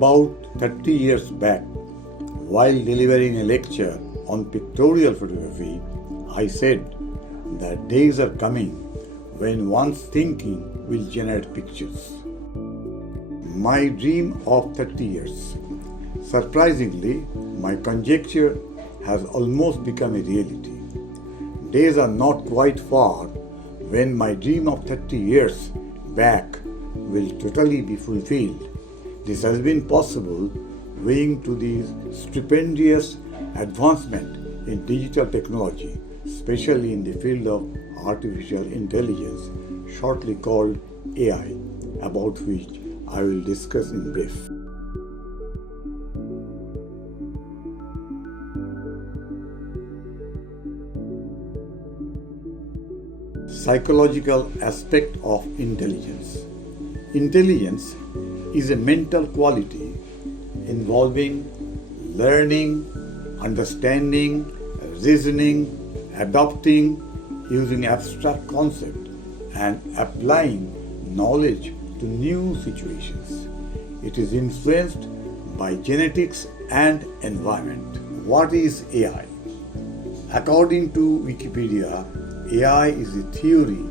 About 30 years back, while delivering a lecture on pictorial photography, I said that days are coming when one's thinking will generate pictures. My dream of 30 years. Surprisingly, my conjecture has almost become a reality. Days are not quite far when my dream of 30 years back will totally be fulfilled. This has been possible owing to the stupendous advancement in digital technology, especially in the field of artificial intelligence, shortly called AI, about which I will discuss in brief. Psychological aspect of intelligence. Intelligence is a mental quality involving learning, understanding, reasoning, adopting, using abstract concepts, and applying knowledge to new situations. It is influenced by genetics and environment. What is AI? According to Wikipedia, AI is the theory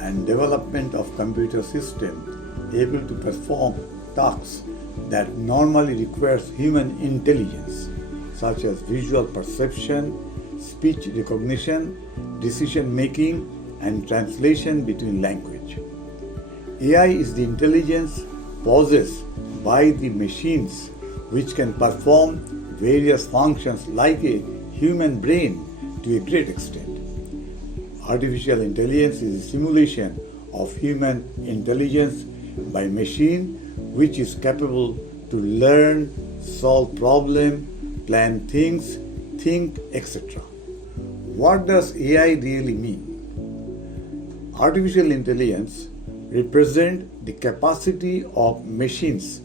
and development of computer system able to perform tasks that normally requires human intelligence, such as visual perception, speech recognition, decision making, and translation between language. AI is the intelligence possessed by the machines which can perform various functions like a human brain to a great extent. Artificial intelligence is a simulation of human intelligence by machine which is capable to learn, solve problems, plan things, think, etc. What does AI really mean? Artificial intelligence represents the capacity of machines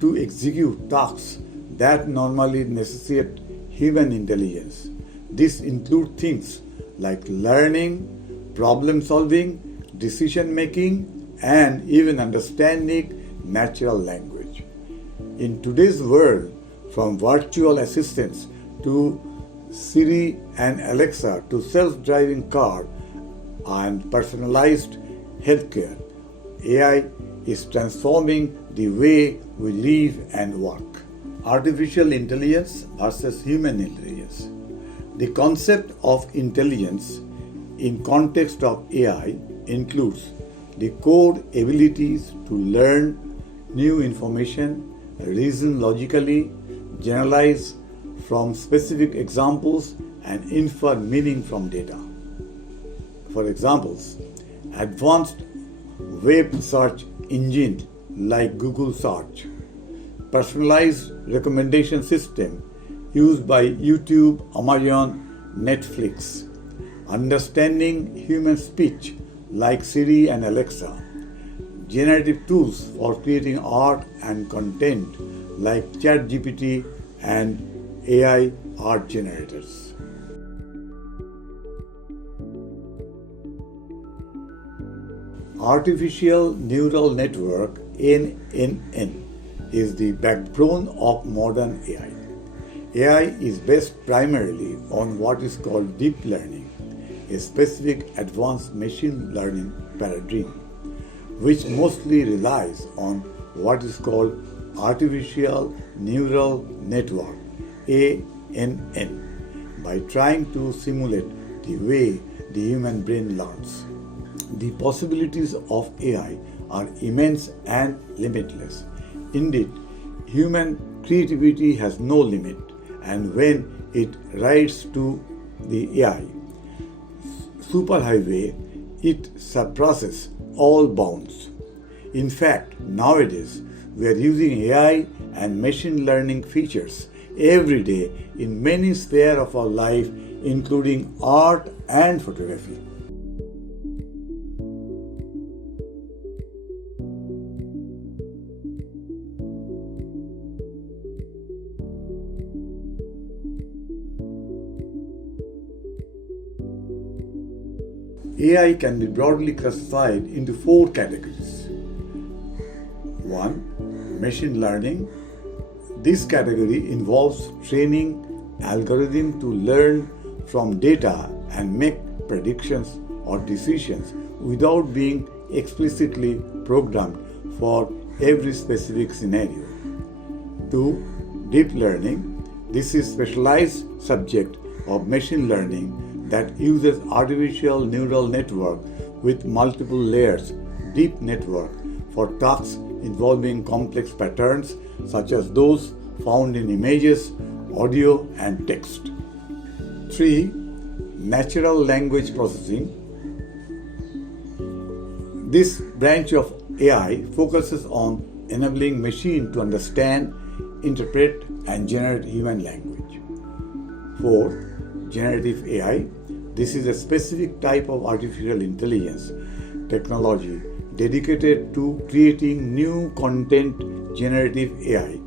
to execute tasks that normally necessitate human intelligence. This includes things like learning, problem solving, decision making, and even understanding natural language. In today's world, from virtual assistants to Siri and Alexa to self-driving car and personalized healthcare, AI is transforming the way we live and work. Artificial intelligence versus human intelligence. The concept of intelligence in context of AI includes the core abilities to learn new information, reason logically, generalize from specific examples, and infer meaning from data. For examples, advanced web search engine like Google Search, personalized recommendation system used by YouTube, Amazon, Netflix, understanding human speech like Siri and Alexa, generative tools for creating art and content like ChatGPT and AI art generators. Artificial neural network (NNN) is the backbone of modern AI. AI is based primarily on what is called deep learning, a specific advanced machine learning paradigm, which mostly relies on what is called artificial neural network (ANN) by trying to simulate the way the human brain learns. The possibilities of AI are immense and limitless. Indeed, human creativity has no limit, and when it rides to the AI superhighway, it surpasses all bounds. In fact, nowadays we are using AI and machine learning features every day in many spheres of our life, including art and photography. AI can be broadly classified into 4 categories. 1. Machine learning, This category involves training algorithms to learn from data and make predictions or decisions without being explicitly programmed for every specific scenario. 2. Deep learning. This is specialized subject of machine learning that uses artificial neural network with multiple layers, deep network, for tasks involving complex patterns such as those found in images, audio, and text. 3. Natural language processing. This branch of AI focuses on enabling machine to understand, interpret, and generate human language. 4. Generative AI. This is a specific type of artificial intelligence technology dedicated to creating new content generative AI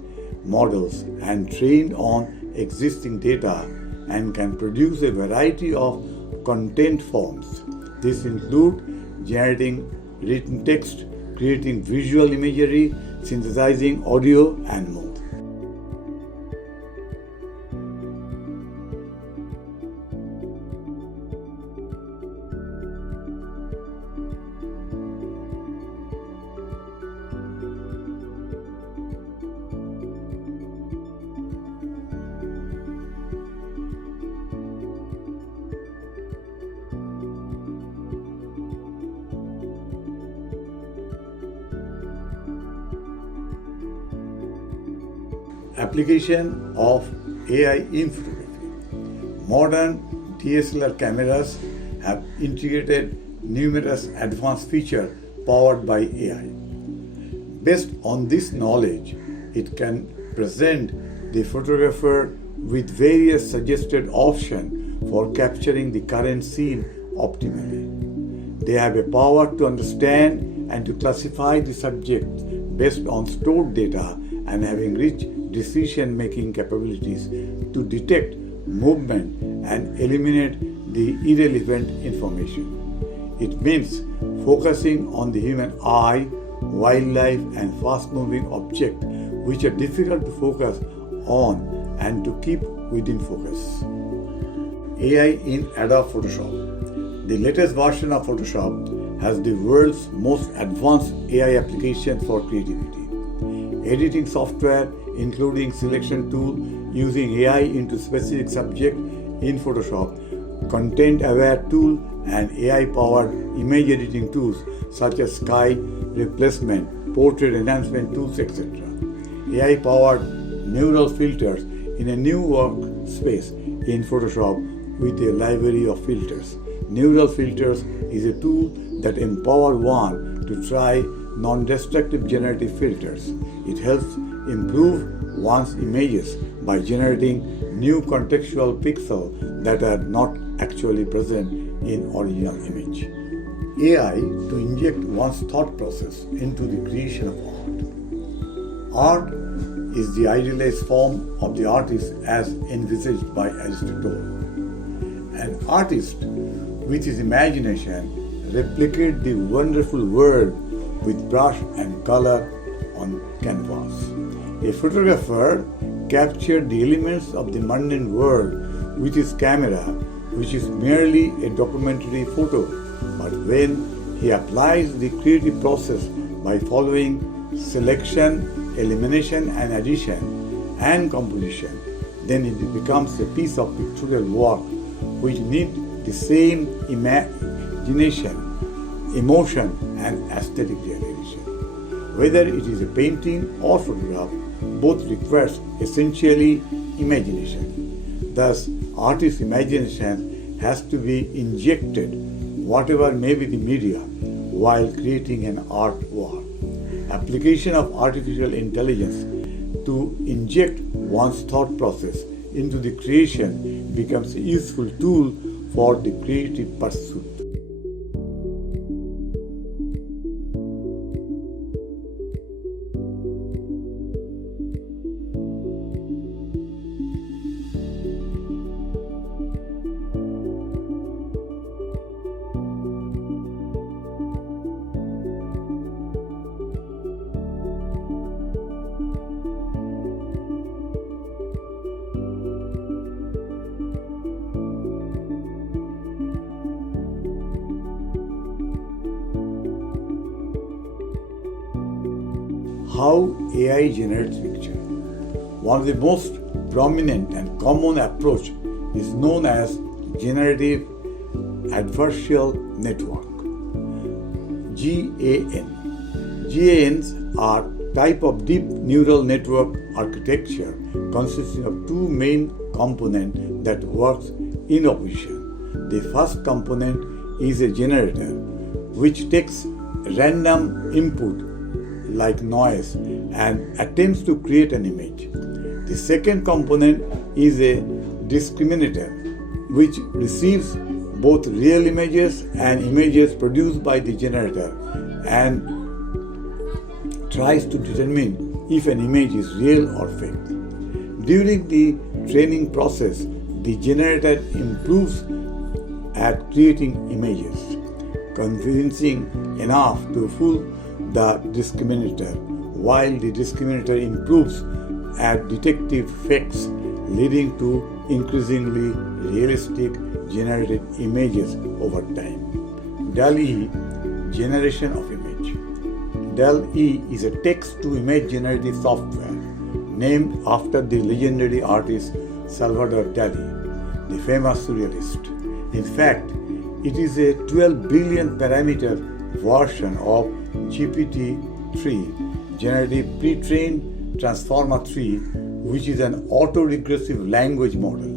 models and trained on existing data and can produce a variety of content forms. This includes generating written text, creating visual imagery, synthesizing audio, and more. Application of AI in photography. Modern DSLR cameras have integrated numerous advanced features powered by AI. Based on this knowledge, it can present the photographer with various suggested options for capturing the current scene optimally. They have a power to understand and to classify the subject based on stored data and having rich decision-making capabilities to detect movement and eliminate the irrelevant information. It means focusing on the human eye, wildlife, and fast-moving objects which are difficult to focus on and to keep within focus. AI in Adobe Photoshop. The latest version of Photoshop has the world's most advanced AI application for creativity. Editing software, including selection tool using AI into specific subject in Photoshop, content-aware tool, and AI-powered image editing tools such as sky replacement, portrait enhancement tools, etc. AI-powered neural filters in a new workspace in Photoshop with a library of filters. Neural filters is a tool that empowers one to try non-destructive generative filters. It helps improve one's images by generating new contextual pixels that are not actually present in original image. AI to inject one's thought process into the creation of art. Art is the idealized form of the artist as envisaged by Aristotle. An artist with his imagination replicates the wonderful world with brush and color on canvas. A photographer captured the elements of the mundane world with his camera, which is merely a documentary photo. But when he applies the creative process by following selection, elimination, and addition and composition, then it becomes a piece of pictorial work which needs the same imagination, emotion, and aesthetic realization. Whether it is a painting or photograph, both requires essentially imagination. Thus, artist's imagination has to be injected, whatever may be the media, while creating an artwork. Application of artificial intelligence to inject one's thought process into the creation becomes a useful tool for the creative pursuit. How AI generates picture. One of the most prominent and common approach is known as generative adversarial network, GAN. GANs are type of deep neural network architecture consisting of two main components that works in opposition. The first component is a generator which takes random input like noise and attempts to create an image. The second component is a discriminator which receives both real images and images produced by the generator and tries to determine if an image is real or fake. During the training process, the generator improves at creating images, convincing enough to fool the discriminator, while the discriminator improves at detecting fakes, leading to increasingly realistic generated images over time. DALL-E, generation of image. DALL-E is a text-to-image generative software named after the legendary artist Salvador Dali, the famous surrealist. In fact, it is a 12 billion parameter version of GPT-3, Generative Pre-trained Transformer 3, which is an autoregressive language model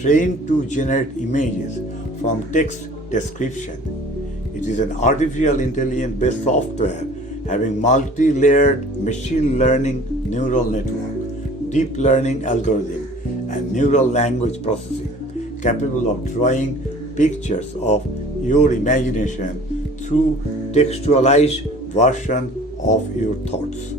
trained to generate images from text description. It is an artificial intelligence-based software having multi-layered machine learning neural network, deep learning algorithm, and neural language processing, capable of drawing pictures of your imagination through textualized version of your thoughts.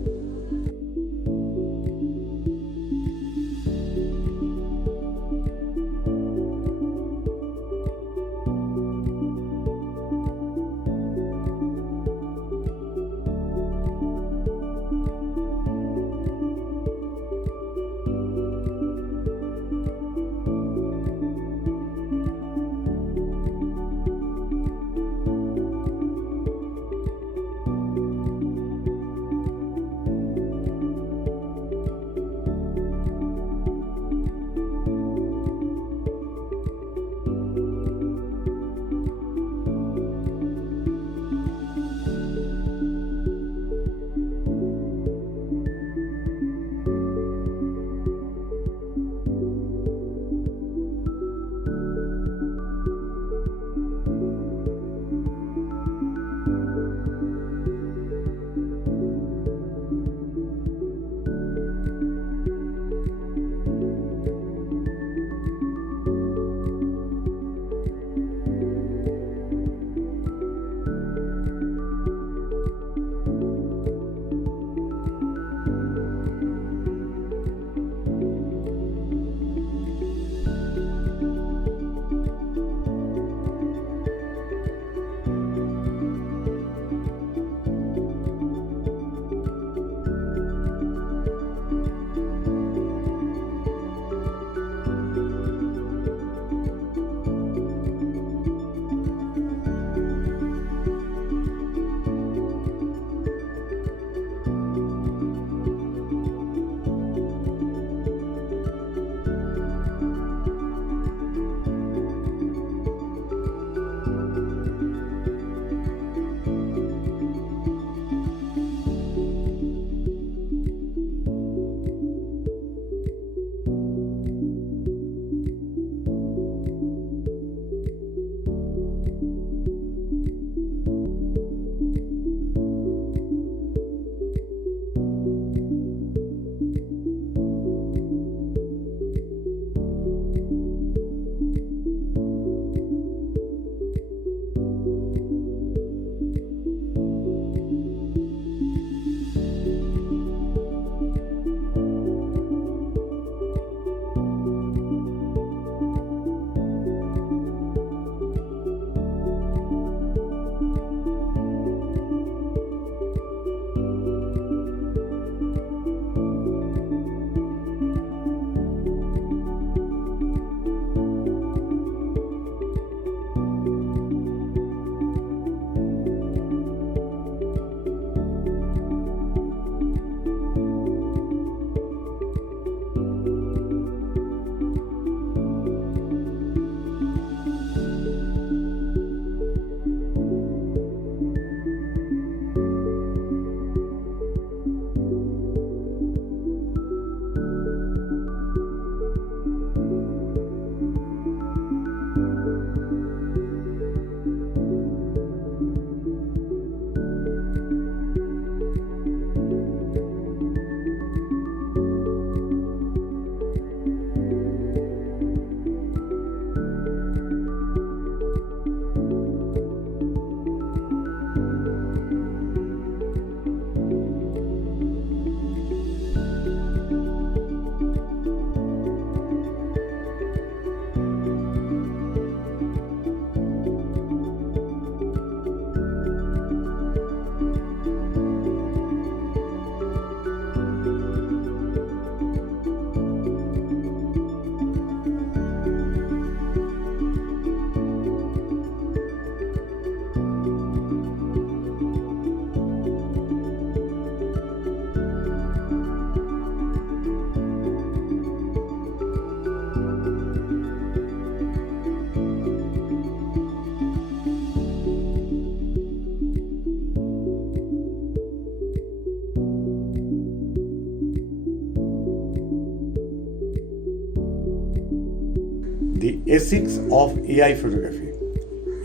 Ethics of AI photography.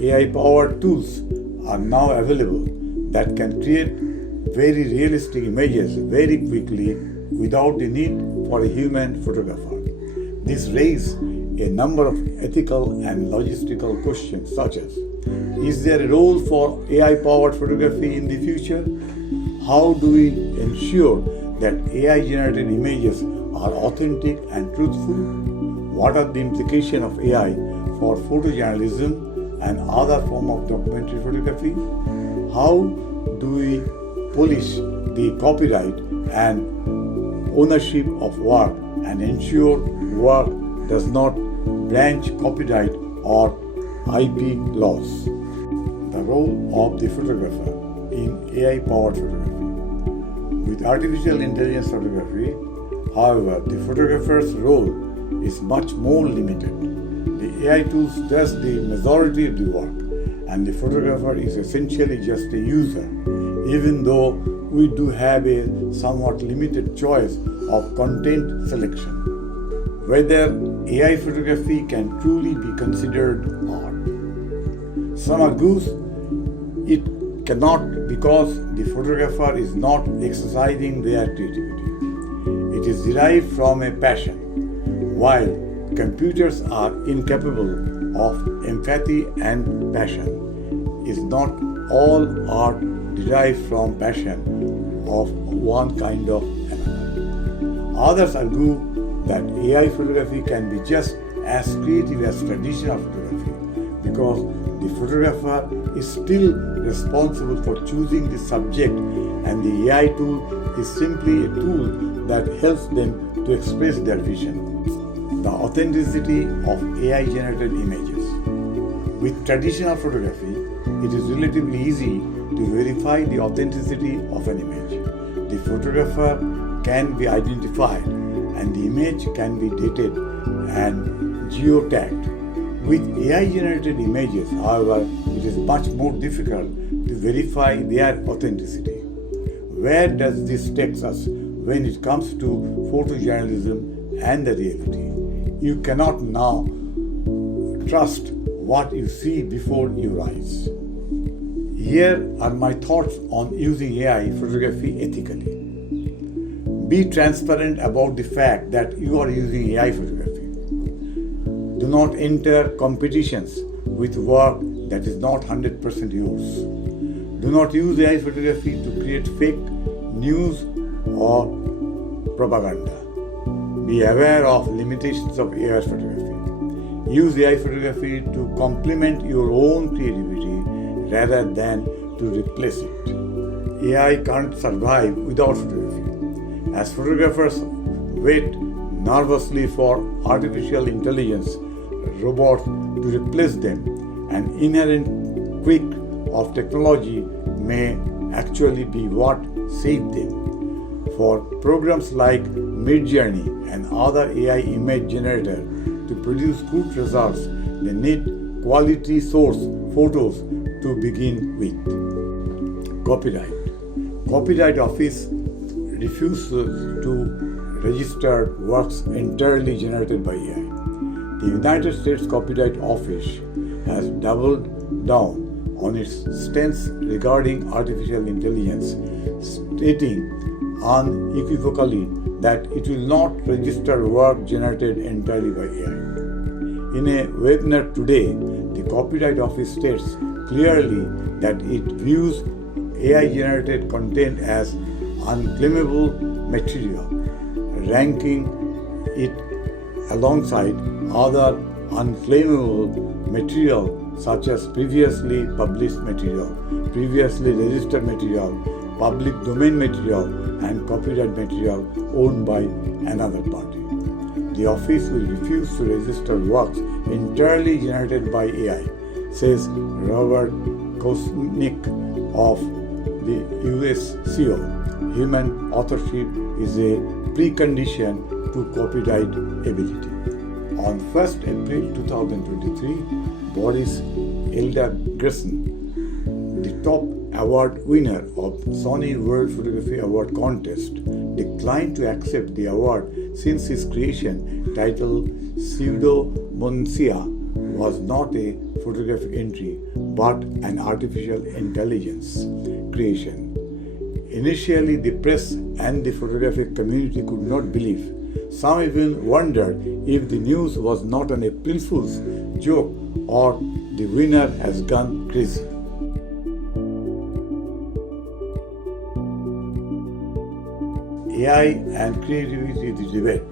AI-powered tools are now available that can create very realistic images very quickly without the need for a human photographer. This raises a number of ethical and logistical questions such as: is there a role for AI-powered photography in the future? How do we ensure that AI-generated images are authentic and truthful? What are the implications of AI for photojournalism and other forms of documentary photography? How do we police the copyright and ownership of work and ensure work does not breach copyright or IP laws? The role of the photographer in AI-powered photography. With artificial intelligence photography, however, the photographer's role is much more limited. The AI tools does the majority of the work, and the photographer is essentially just a user, even though we do have a somewhat limited choice of content selection. Whether AI photography can truly be considered art. Some argues it cannot because the photographer is not exercising their creativity. It is derived from a passion. While computers are incapable of empathy and passion, is not all art derived from passion of one kind or another. Others argue that AI photography can be just as creative as traditional photography because the photographer is still responsible for choosing the subject and the AI tool is simply a tool that helps them to express their vision. The authenticity of AI-generated images. With traditional photography, it is relatively easy to verify the authenticity of an image. The photographer can be identified and the image can be dated and geotagged. With AI-generated images, however, it is much more difficult to verify their authenticity. Where does this take us when it comes to photojournalism and the reality? You cannot now trust what you see before your eyes. Here are my thoughts on using AI photography ethically. Be transparent about the fact that you are using AI photography. Do not enter competitions with work that is not 100% yours. Do not use AI photography to create fake news or propaganda. Be aware of limitations of AI photography. Use AI photography to complement your own creativity rather than to replace it. AI can't survive without photography. As photographers wait nervously for artificial intelligence robots to replace them, an inherent quirk of technology may actually be what saved them. For programs like Midjourney and other AI image generators to produce good results, they need quality source photos to begin with. Copyright. Copyright Office refuses to register works entirely generated by AI. The United States Copyright Office has doubled down on its stance regarding artificial intelligence, stating unequivocally that it will not register work generated entirely by AI. In a webinar today, the Copyright Office states clearly that it views AI-generated content as unclaimable material, ranking it alongside other unclaimable material such as previously published material, previously registered material, public domain material, and copyright material owned by another party. The office will refuse to register works entirely generated by AI, says Robert Kosnick of the USCO. Human authorship is a precondition to copyright ability. On 1st April 2023, Boris Eldergren, the top award winner of Sony World Photography Award contest, declined to accept the award since his creation, titled Pseudomoncia, was not a photographic entry but an artificial intelligence creation. Initially, the press and the photographic community could not believe. Some even wondered if the news was not an April Fool's joke or the winner has gone crazy. AI and creativity debate.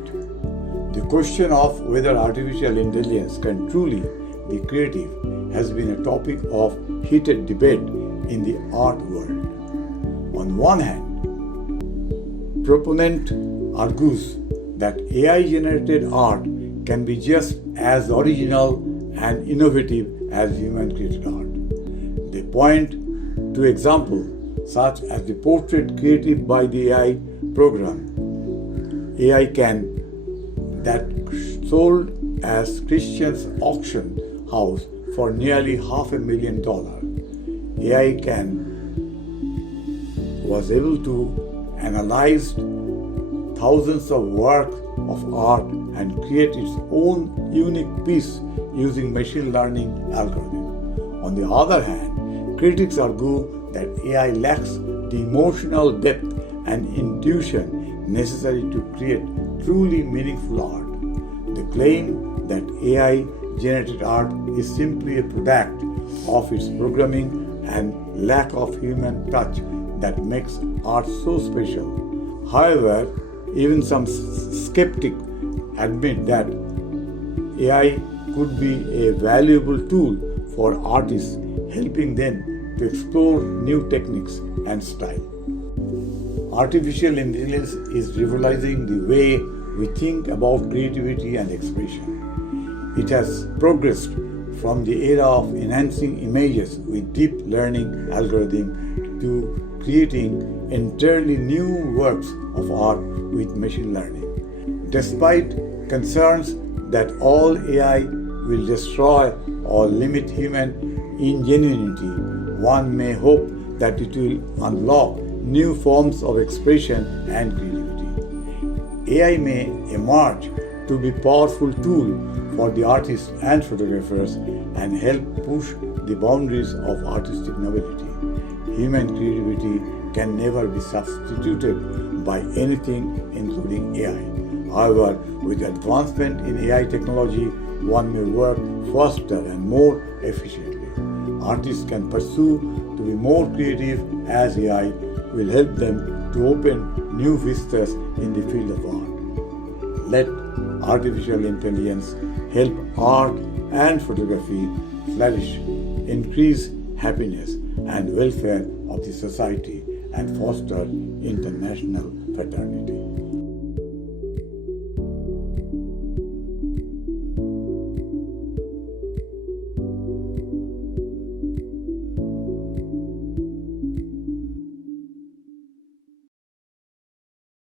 The question of whether artificial intelligence can truly be creative has been a topic of heated debate in the art world. On one hand, proponent argues that AI-generated art can be just as original and innovative as human-created art. They point to examples such as the portrait created by the AI program that sold as Christian's auction house for nearly $500,000. AI was able to analyze thousands of works of art and create its own unique piece using machine learning algorithms. On the other hand, critics argue that AI lacks the emotional depth and intuition necessary to create truly meaningful art. They claim that AI-generated art is simply a product of its programming and lack of human touch that makes art so special. However, even some skeptics admit that AI could be a valuable tool for artists, helping them to explore new techniques and style. Artificial intelligence is revolutionizing the way we think about creativity and expression. It has progressed from the era of enhancing images with deep learning algorithms to creating entirely new works of art with machine learning. Despite concerns that all AI will destroy or limit human ingenuity, one may hope that it will unlock new forms of expression and creativity. AI may emerge to be a powerful tool for the artists and photographers and help push the boundaries of artistic nobility. Human creativity can never be substituted by anything, including AI. However, with advancement in AI technology, one may work faster and more efficiently. Artists can pursue to be more creative as AI will help them to open new vistas in the field of art. Let artificial intelligence help art and photography flourish, increase happiness and welfare of the society, and foster international fraternity.